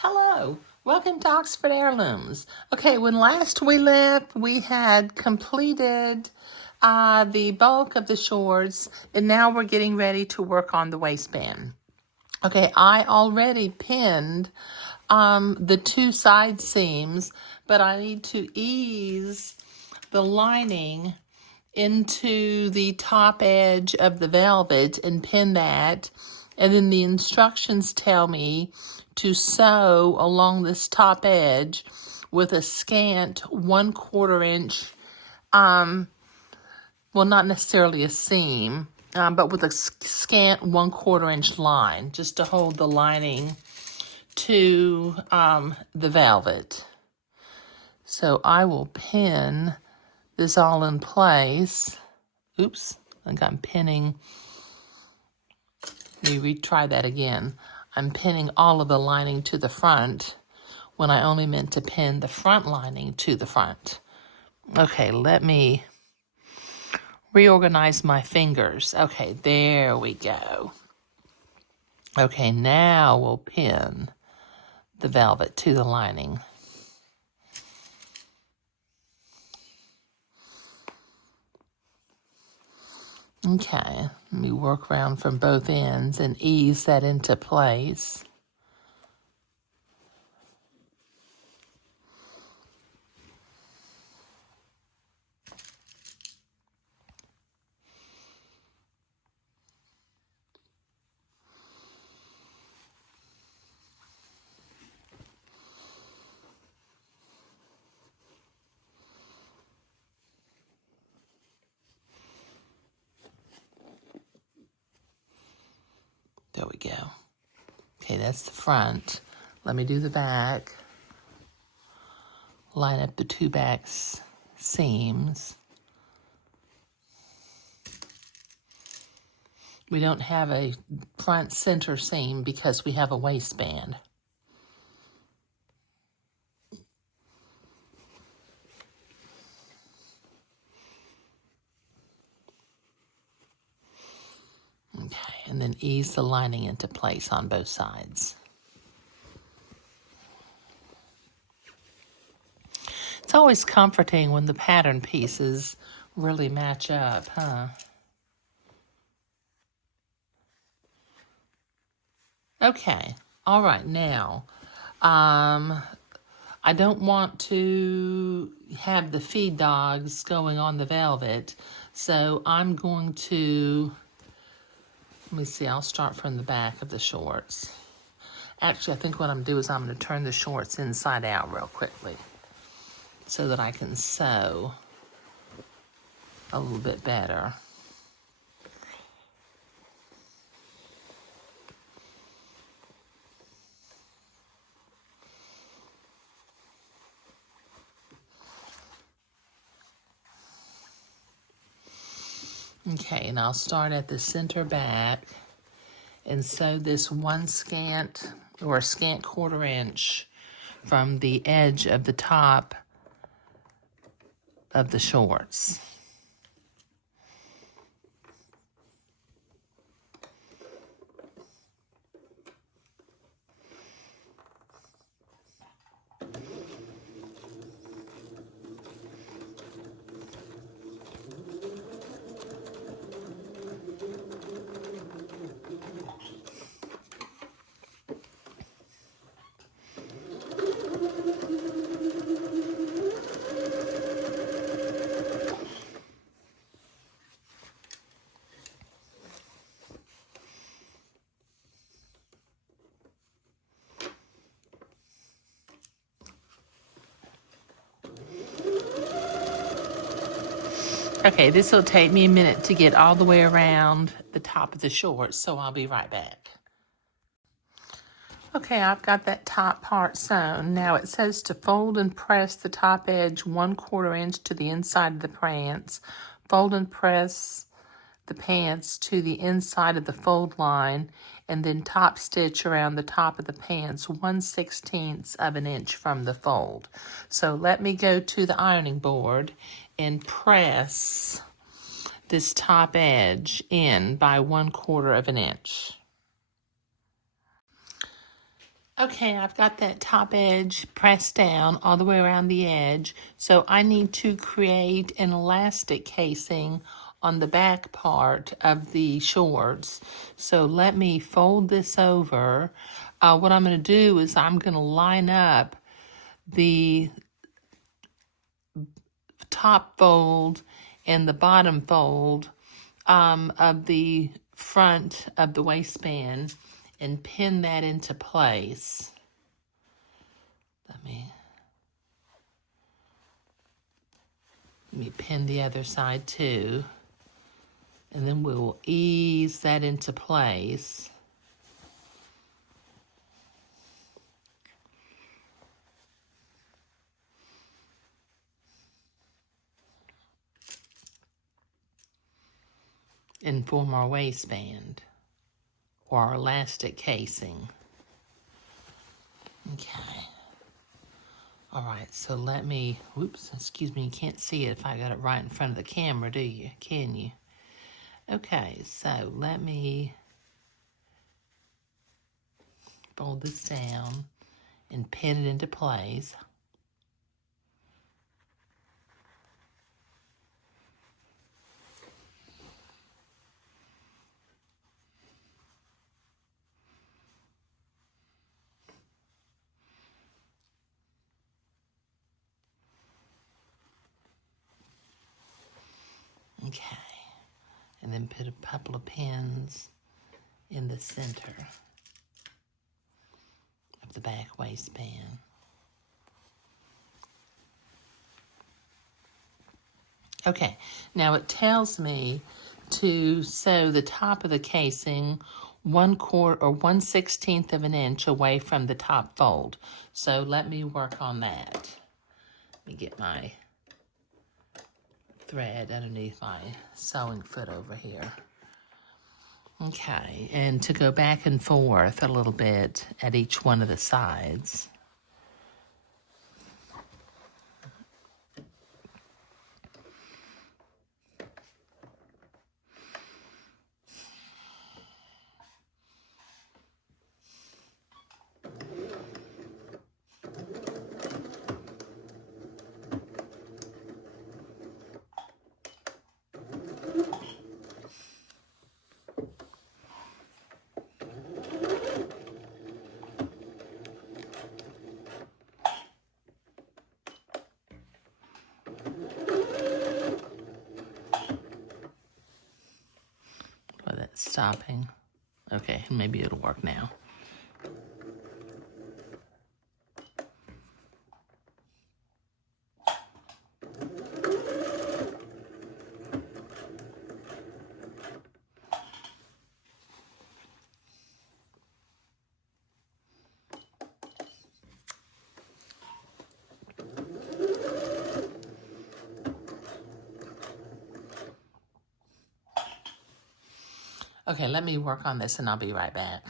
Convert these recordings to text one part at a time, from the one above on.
Hello, welcome to Oxford Heirlooms. Okay, when last we left, we had completed the bulk of the shorts, and now we're getting ready to work on the waistband. Okay, I already pinned the two side seams, but I need to ease the lining into the top edge of the velvet and pin that. And then the instructions tell me to sew along this top edge with a scant 1/4 inch, well, not necessarily a seam, but with a scant 1/4 inch line, just to hold the lining to the velvet. So I will pin this all in place. Oops, I think I'm pinning. Let me retry that again. I'm pinning all of the lining to the front when I only meant to pin the front lining to the front. Okay, let me reorganize my fingers. Okay, there we go. Okay, now we'll pin the velvet to the lining. Okay, let me work around from both ends and ease that into place. There we go. Okay, that's the front. Let me do the back. Line up the two back seams. We don't have a front center seam because we have a waistband. Okay, and then ease the lining into place on both sides. It's always comforting when the pattern pieces really match up, huh? Okay, all right, now, I don't want to have the feed dogs going on the velvet, so I'm going to, let me see, I'll start from the back of the shorts. Actually, I think what I'm going to do is I'm going to turn the shorts inside out real quickly so that I can sew a little bit better. Okay, and I'll start at the center back and sew this one scant or a scant 1/4 inch from the edge of the top of the shorts. Okay, this will take me a minute to get all the way around the top of the shorts, so I'll be right back. Okay, I've got that top part sewn. Now it says to fold and press the top edge 1/4 inch to the inside of the pants. Fold and press the pants to the inside of the fold line, and then top stitch around the top of the pants 1/16 of an inch from the fold. So let me go to the ironing board and press this top edge in by 1/4 of an inch. Okay, I've got that top edge pressed down all the way around the edge. So I need to create an elastic casing on the back part of the shorts. So let me fold this over. What I'm going to do is I'm going to line up the top fold and the bottom fold of the front of the waistband and pin that into place. Let me pin the other side too, and then we'll ease that into place. And form our waistband or our elastic casing. Okay. All right, so let me, whoops, excuse me, you can't see it if I got it right in front of the camera, do you? Can you? Okay, so let me fold this down and pin it into place. Okay, and then put a couple of pins in the center of the back waistband. Okay, now it tells me to sew the top of the casing 1/4 or 1/16 of an inch away from the top fold. So let me work on that. Let me get my thread underneath my sewing foot over here. Okay, and to go back and forth a little bit at each one of the sides. Oh, that's stopping. Okay, maybe it'll work now. Okay, let me work on this and I'll be right back.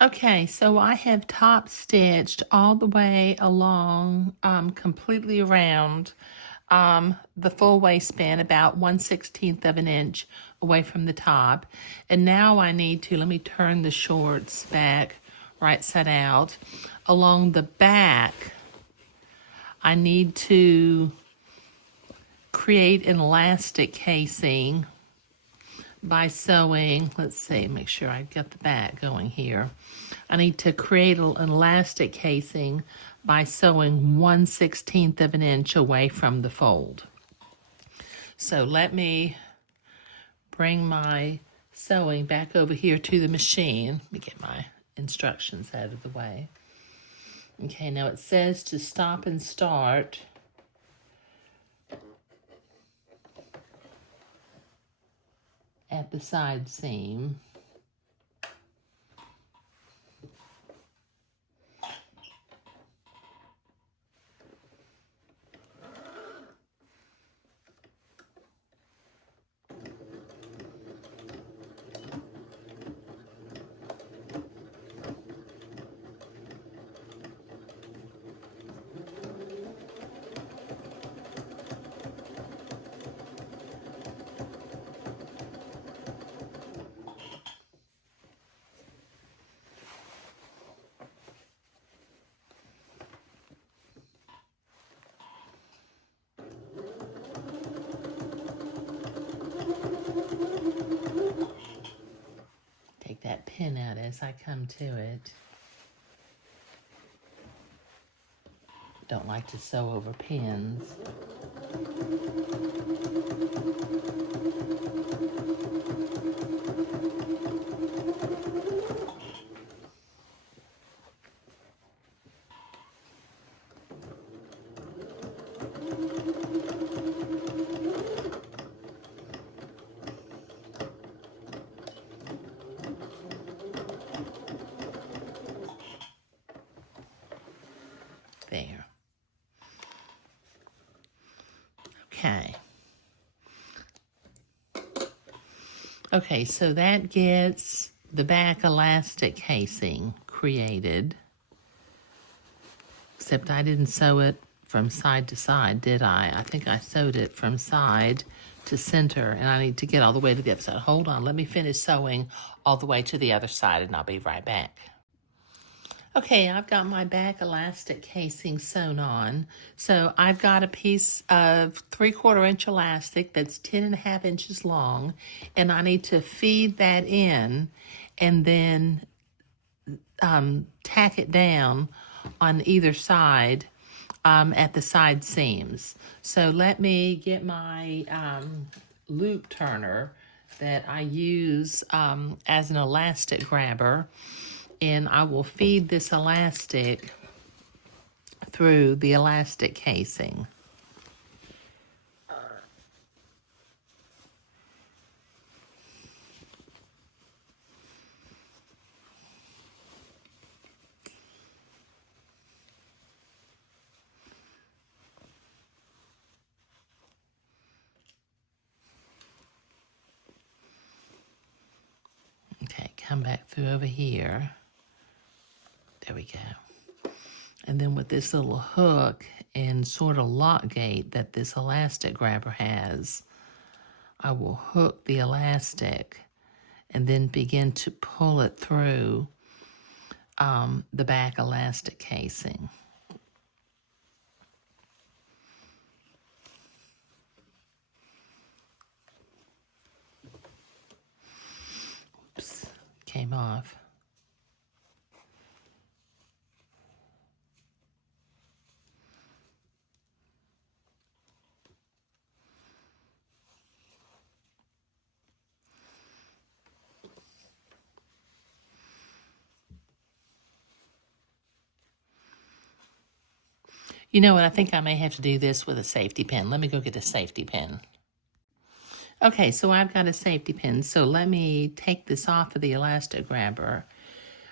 Okay, so I have top stitched all the way along, completely around the full waistband, about 1/16 of an inch away from the top. And now I need to, let me turn the shorts back right side out. Along the back, I need to create an elastic casing by sewing, let's see, make sure I got the back going here. I need to create an elastic casing by sewing 1/16 of an inch away from the fold. So let me bring my sewing back over here to the machine. Let me get my instructions out of the way. Okay, now it says to stop and start. At the side seam. as I come to it. Don't like to sew over pins. There. Okay. Okay, so that gets the back elastic casing created. Except I didn't sew it from side to side, did I? I think I sewed it from side to center, and I need to get all the way to the other side. Hold on, let me finish sewing all the way to the other side, and I'll be right back. Okay, I've got my back elastic casing sewn on. So I've got a piece of 3/4 inch elastic that's 10.5 inches long, and I need to feed that in and then tack it down on either side at the side seams. So let me get my loop turner that I use as an elastic grabber, and I will feed this elastic through the elastic casing. Okay, come back through over here. There we go. And then with this little hook and sort of lock gate that this elastic grabber has, I will hook the elastic and then begin to pull it through the back elastic casing. Oops, came off. You know what? I think I may have to do this with a safety pin. Let me go get a safety pin. Okay, so I've got a safety pin. So let me take this off of the elastic grabber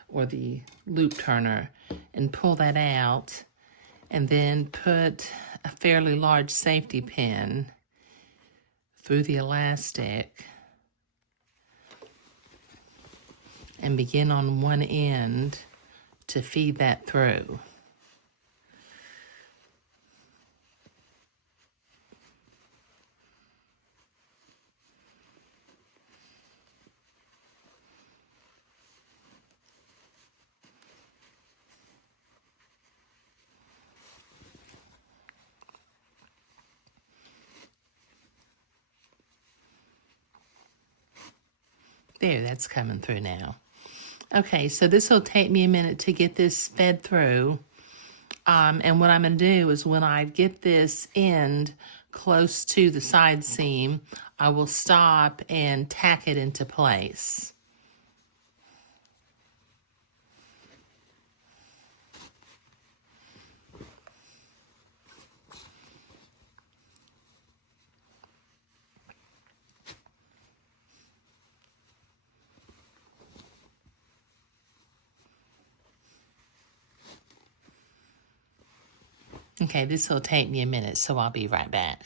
or the loop turner and pull that out, and then put a fairly large safety pin through the elastic and begin on one end to feed that through. There, that's coming through now. Okay, so this will take me a minute to get this fed through. And what I'm going to do is when I get this end close to the side seam, I will stop and tack it into place. Okay, this will take me a minute, so I'll be right back.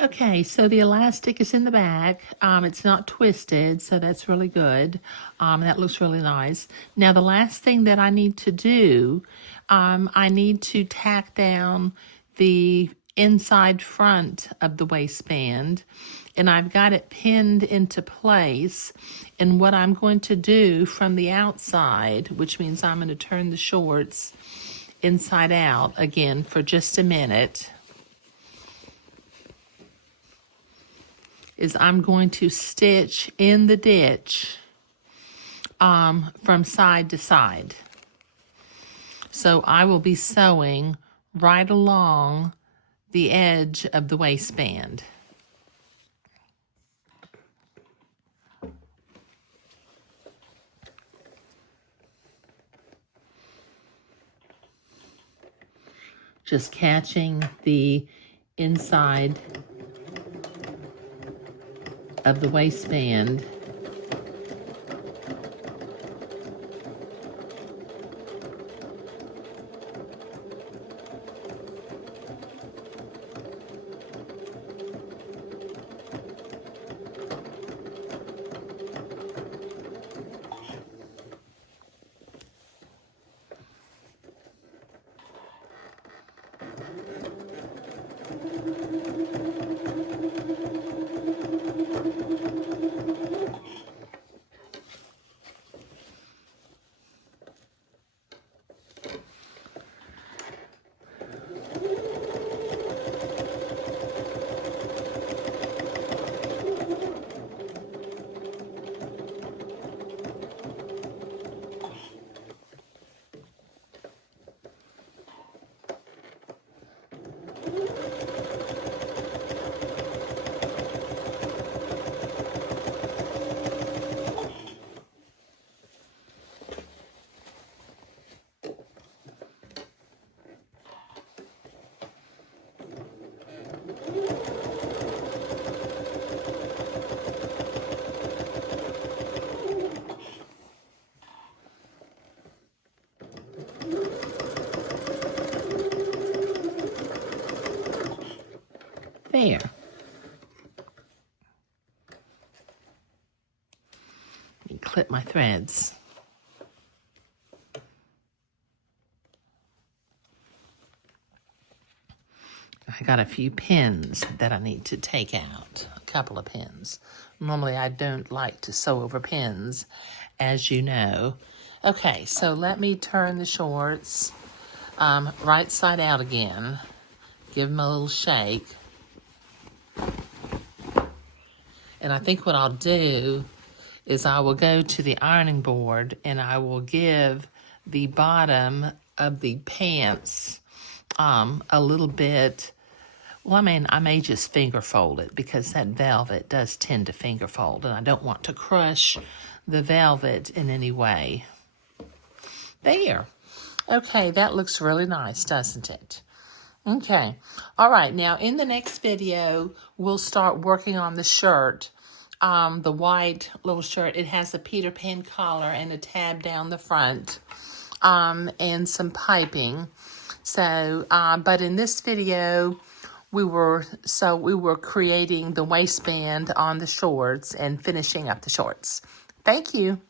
Okay, so the elastic is in the back. It's not twisted, so that's really good. That looks really nice. Now, the last thing that I need to do, I need to tack down the inside front of the waistband, and I've got it pinned into place. And what I'm going to do from the outside, which means I'm going to turn the shorts inside out again for just a minute, is I'm going to stitch in the ditch from side to side. So I will be sewing right along the edge of the waistband. Just catching the inside of the waistband. There. Let me clip my threads. I got a few pins that I need to take out, a couple of pins. Normally I don't like to sew over pins, as you know. Okay, so let me turn the shorts right side out again. Give them a little shake. And I think what I'll do is I will go to the ironing board and I will give the bottom of the pants a little bit. Well, I may just finger fold it because that velvet does tend to finger fold and I don't want to crush the velvet in any way. There. Okay, that looks really nice, doesn't it? Okay. All right. Now, in the next video, we'll start working on the shirt, the white little shirt. It has a Peter Pan collar and a tab down the front, and some piping. So, but in this video, we were creating the waistband on the shorts and finishing up the shorts. Thank you.